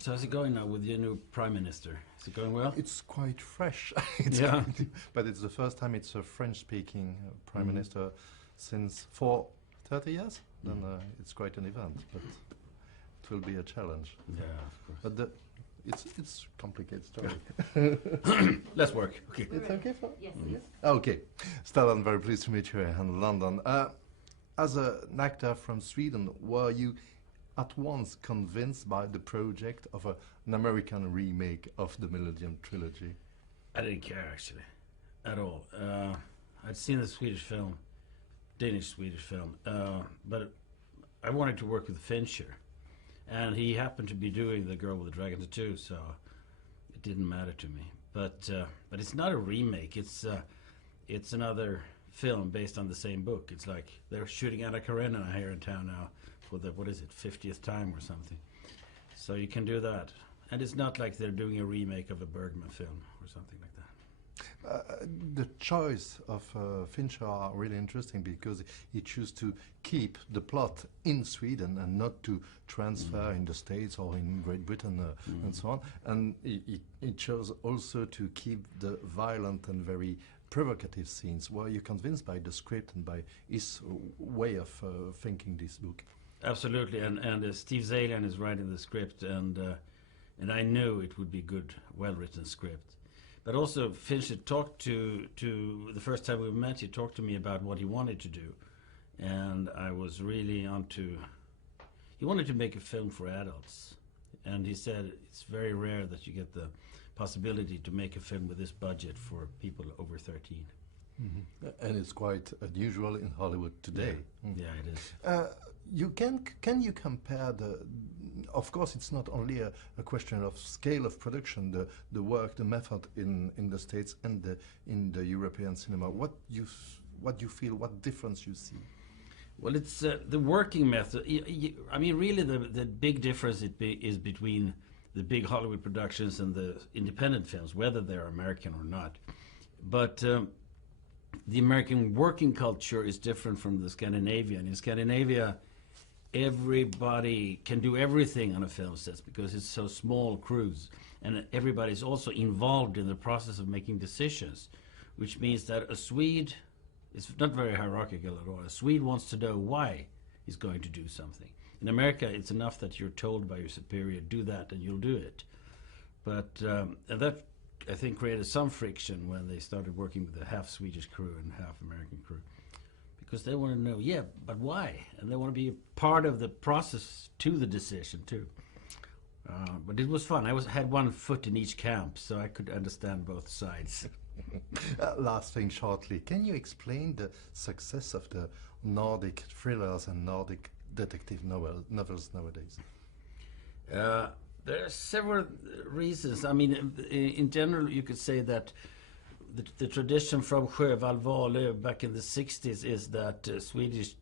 So how's it going now with your new prime minister? Is it going well? It's quite fresh. Yeah. But it's the first time it's a French-speaking prime minister since for 30 years. Then it's quite an event, but it will be a challenge. Yeah, of course. But it's complicated story. Let's work. Okay. It's okay for? Yes. Okay. Stellan, very pleased to meet you here in London. As an actor from Sweden, were you at once convinced by the project of an American remake of the Millennium Trilogy? I didn't care actually, at all. I'd seen the Swedish film, Danish-Swedish film, but I wanted to work with Fincher, and he happened to be doing The Girl with the Dragon Tattoo, so it didn't matter to me. But it's not a remake. It's another film based on the same book. It's like they're shooting Anna Karenina here in town now for the, what is it, 50th time or something. So you can do that. And it's not like they're doing a remake of a Bergman film or something like that. The choice of Fincher are really interesting because he chose to keep the plot in Sweden and not to transfer in the States or in Great Britain and so on. And he chose also to keep the violent and very provocative scenes. Were you convinced by the script and by his way of thinking this book? Absolutely, and Steve Zalian is writing the script, and I knew it would be good, well-written script. But also, Fincher talked to the first time we met, he talked to me about what he wanted to do, and I was really onto. He wanted to make a film for adults, and he said it's very rare that you get the possibility to make a film with this budget for people over 13. And it's quite unusual in Hollywood today. Yeah, it is. Can you compare the? Of course, it's not only a question of scale of production, the work, the method in the States and in the European cinema. What you feel? What difference you see? Well, it's the working method. I mean, really, the big difference is between the big Hollywood productions and the independent films, whether they're American or not. But the American working culture is different from the Scandinavian. In Scandinavia, everybody can do everything on a film set because it's so small crews, and everybody's also involved in the process of making decisions, which means that a Swede is not very hierarchical at all. A Swede wants to know why he's going to do something. In America, it's enough that you're told by your superior, do that, and you'll do it. But and that, I think, created some friction when they started working with a half Swedish crew and half American crew. Because they want to know, yeah, but why? And they want to be a part of the process to the decision, too. But it was fun. I had one foot in each camp, so I could understand both sides. Last thing shortly, can you explain the success of the Nordic thrillers and Nordic detective novels nowadays? There are several reasons. I mean, in general, you could say that the tradition from Sjöwall Wahlöö back in the 60s is that Swedish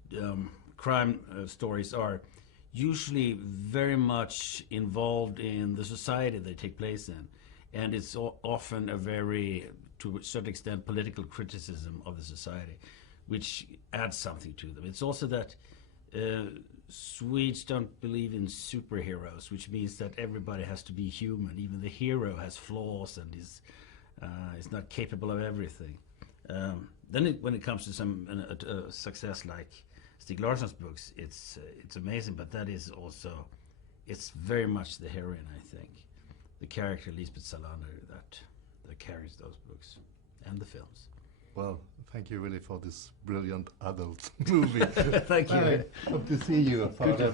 crime stories are usually very much involved in the society they take place in. And it's often a very, to a certain extent, political criticism of the society, which adds something to them. It's also that Swedes don't believe in superheroes, which means that everybody has to be human. Even the hero has flaws and is not capable of everything. Then when it comes to some success like Stieg Larsson's books, it's amazing, but that is also, it's very much the heroine, I think. The character Lisbeth Salander that carries those books and the films. Well, thank you really for this brilliant adult movie. Thank you. Hope to see you. Good job.